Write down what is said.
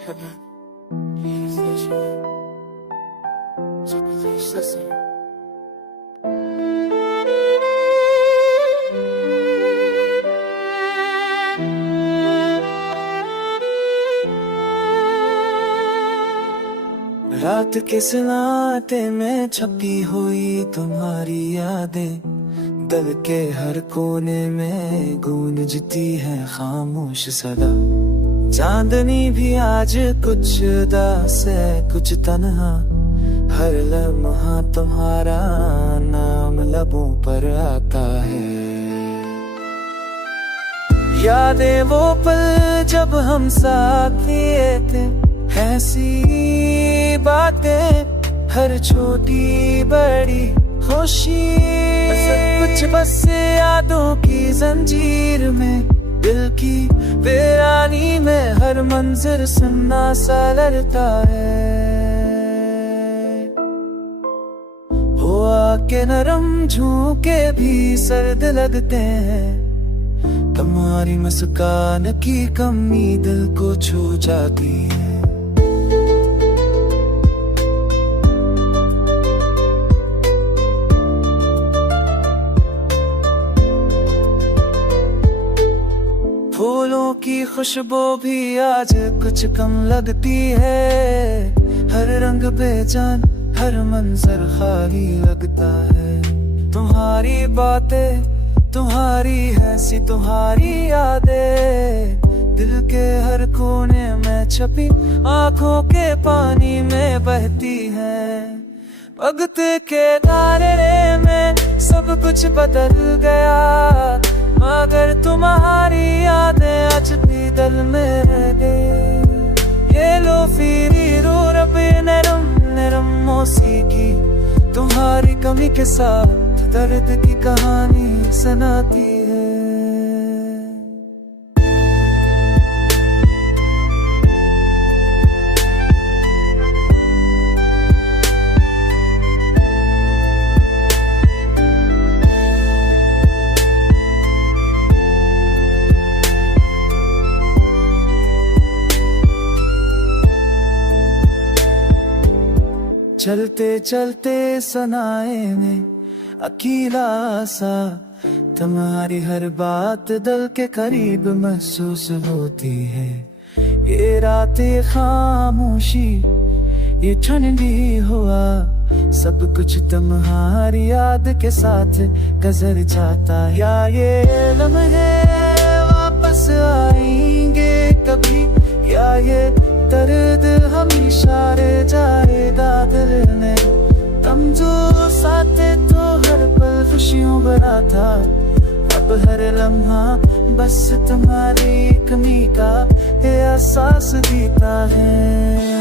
रात के सन्नाटे में छपी हुई तुम्हारी यादें, दिल के हर कोने में गूंजती है खामोश सदा। चांदनी भी आज कुछ उदास है, कुछ तन्हा, हर लम्हा तुम्हारा नाम लबों पर आता है। यादें वो पल जब हम साथ लिए थे, ऐसी बातें हर छोटी बड़ी खुशी, कुछ बस यादों की जंजीर में, दिल की वीरानी में हर मंजर सुनना सा लगता है। हुआ के नरम झोंके भी सर्द लगते हैं, तुम्हारी मुस्कान की कमी दिल को छू जाती है। फूलों की खुशबू भी आज कुछ कम लगती है, हर रंग बेजान, हर मंजर खाली लगता है। तुम्हारी बातें, तुम्हारी हंसी, तुम्हारी यादें, दिल के हर कोने में छपी आंखों के पानी में बहती है। वक्त के दायरे में सब कुछ बदल गया, मगर तुम्हारी यादें आज भी दिल में रह गई। ये लो फिरी रो रब नरम नरम मौसीकी, तुम्हारी कमी के साथ दर्द की कहानी सुनाती है। चलते चलते सनाए में अकेला सा, तुम्हारी हर बात दिल के करीब महसूस होती है। ये रातें खामोशी, ये ठंडी हुआ, सब कुछ तुम्हारी याद के साथ गुजर जाता। या ये लम्हे वापस आएंगे कभी, या ये दर्द हमेशा रह जाएगा दिल में। तुम जो साथ तो हर पल खुशियों भरा था, अब हर लम्हा बस तुम्हारी कमी का एहसास देता है।